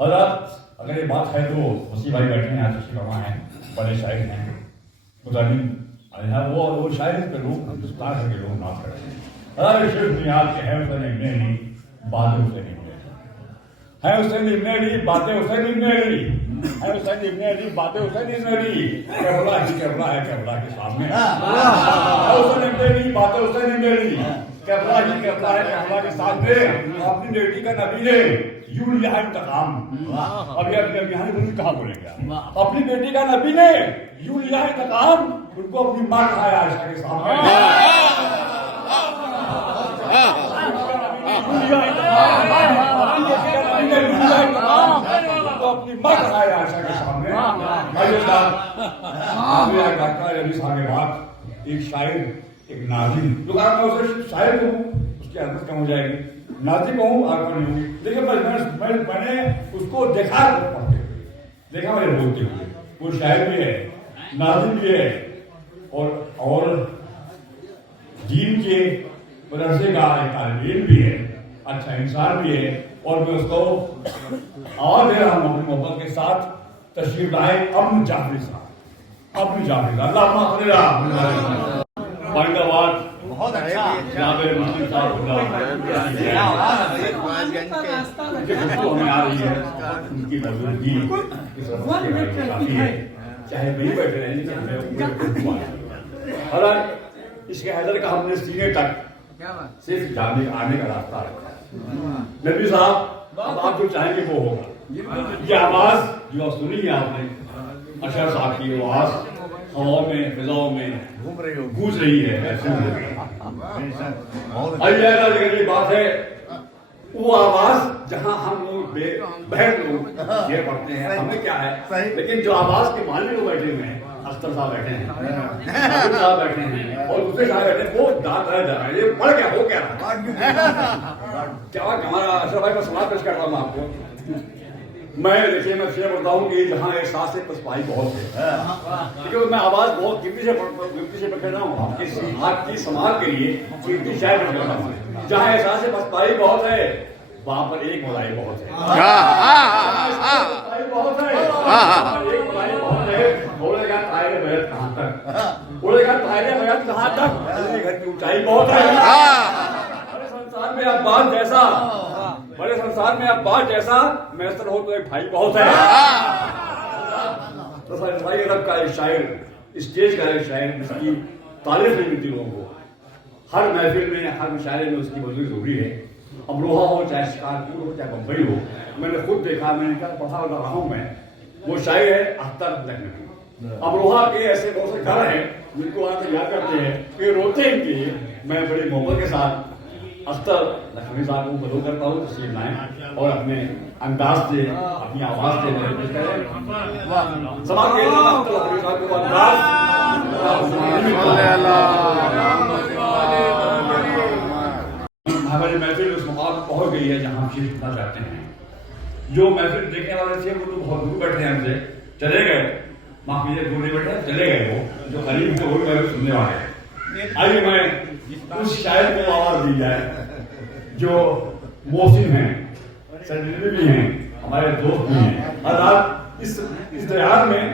حضرات اگر یہ بات ہے تو وسیع بھائی بیٹھے ہیں، آج فرما ہیں، بڑے شاعر ہیں، وہ شاعر پہ لوگ ہندوستان کے لوگ ناز کرتے ہیں. حضرات شیخ بنیاد کے ہیں حسین ابن علی، باتیں حسین ابن علی ہے، حسین ابن علی باتیں حسین ابن علی ہے، حسین ابن علی باتیں حسین ابن علی، کربلا کی کربلا ہے کربلا کے سامنے، حسین ابن علی باتیں حسین ابن علی، کربلا کی کربلا ہے کربلا کے سامنے. اپنی بیٹی کا نبی نے یوں لیا انتقام. ابھی یہاں نہیں کہاں بولیں گے، اپنی بیٹی کا نبی نے یوں لیا انتقام، ان کو اپنی ماں کہا ہے عائشہ کے سامنے. اپنی ماں کہا ہے عائشہ کے سامنے. ایک شاعر ایک ناظم، جو کہا میں اسے شاعر کہوں اس کی عظمت کم ہو جائے گی، ناظم کہوں آپ کو نہیں ہوگی، لیکن میں نے اس کو دیکھا پڑھتے ہوئے، دیکھا میں نے بولتے ہوئے. وہ شاعر بھی ہے، ناظم بھی ہے، اور دین کے مدرسے کا ایک طالب علم بھی ہے، اچھا انسان بھی ہے. اور میں اس کو آواز دے رہا ہوں اپنی محبت کے ساتھ. تشریف لائے امن جعفری صاحب، امن جعفری صاحب، اللہ صلی اللہ پائندہ باد بہت اچھا جناب مسلم صاحب ہمیں آ رہی ہے ان کی موجودگی کافی ہے، چاہے نہیں بیٹھے رہیں لیکن حضرت اس کے حیدر کا ہم نے سینے تک صرف جانے آنے کا راستہ رکھا ہے. نبی صاحب اب آپ جو چاہیں گے وہ ہوگا. یہ آواز جو سنی ہے آپ نے اشرف صاحب کی آواز ہواؤں میں فضاؤں میں گونج رہی ہے. یہ بات ہے وہ آواز جہاں ہم لوگ بہر لوگ یہ پڑھتے ہیں ہمیں کیا ہے، لیکن جو آواز کے مالک لوگ بیٹھے ہوئے ہیں، اختر صاحب بیٹھے ہیں، عابد صاحب بیٹھے ہیں اور دوسرے صاحب بیٹھے ہیں، وہ داد رہ جا رہا ہے یہ پڑھ کیا ہو کیا کیا ہمارا اشرف بھائی کا سوال پیش کر رہا ہوں آپ کو. میں دیکھیے میں شعر پڑھتا ہوں کہ جہاں احساس پسپائی بہت ہے، کیونکہ میں آواز بہت گنتی سے پڑھ رہا ہوں آپ کی سماعت کے لیے قیمتی شاعر پڑھ رہا ہوں. جہاں احساس پسپائی بہت ہے وہاں پر ایک بڑائی بہت ہے، بہت ہے، ایک بڑائی بہت ہے. اڑے گا طائر بیت کہاں تک، اڑے گا طائر بیت کہاں تک، اپنے گھر کی اونچائی بہت ہے. بڑے سنسار میں عباس جیسا، بڑے سنسار میں عباس جیسا میسر ہو تو ایک بھائی بہت ہے. رسائی عرب کا ایک شاعر، اسٹیج کا ایک شاعر جس کی تعریف نہیں ملتی لوگوں کو، ہر محفل میں ہر مشاعرے میں اس کی موجودگی ضروری ہے. امروہہ ہو چاہے شکارپور ہو چاہے بمبئی ہو، میں نے خود دیکھا، میں نے کیا پڑھا رہا ہوں میں. وہ شاعر ہے اختر لکھنوی. امروہہ کے ایسے بہت سے گھر ہیں جن کو آج یاد کرتے ہیں کہ روتے ہیں کہ میں بڑی محبت کے ساتھ اختر لکھنوی صاحب کو مدعو کرتا ہوں تشریف لائیں اور اپنے انداز سے اپنی آواز سے پیش کریں. سماعت کے لیے اختر لکھنوی صاحب کو انداز. ہماری محفل اس مقام پر پہنچ گئی ہے جہاں ہم شرکت کرنا چاہتے ہیں. جو محفل دیکھنے والے تھے وہ تو بہت دور بیٹھے ہیں، ہم سے چلے گئے، معاف کیجیے دور نہیں بیٹھے چلے گئے، وہ جو قریب تھے وہی محفل سننے والے ہیں. آئیے میں اس شاعر کو آواز دی جائے جو محسن ہیں، سرجنوی بھی ہیں، ہمارے دوست بھی ہیں. حضرات اس دیار میں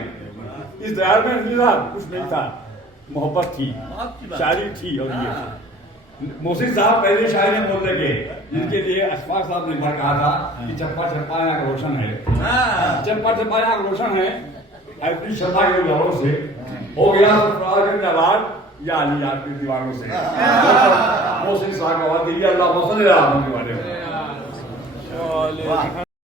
کچھ نہیں تھا، محبت تھی، شاعری تھی. اور یہ محسن صاحب پہلے شاعر ہیں بولنے کے جن کے لیے اشفاق صاحب نے کہا تھا کہ چپا چپا آنکھ روشن ہے، چپا چپا آنکھ روشن ہے. ایپی شرما کے لہروں سے ہو گیا سرفراز جواد یا علی یاد کی دیواروں سے. محسن صاحب کا آواز دیجیے، اللہ صلی اللہ علیہ وسلم.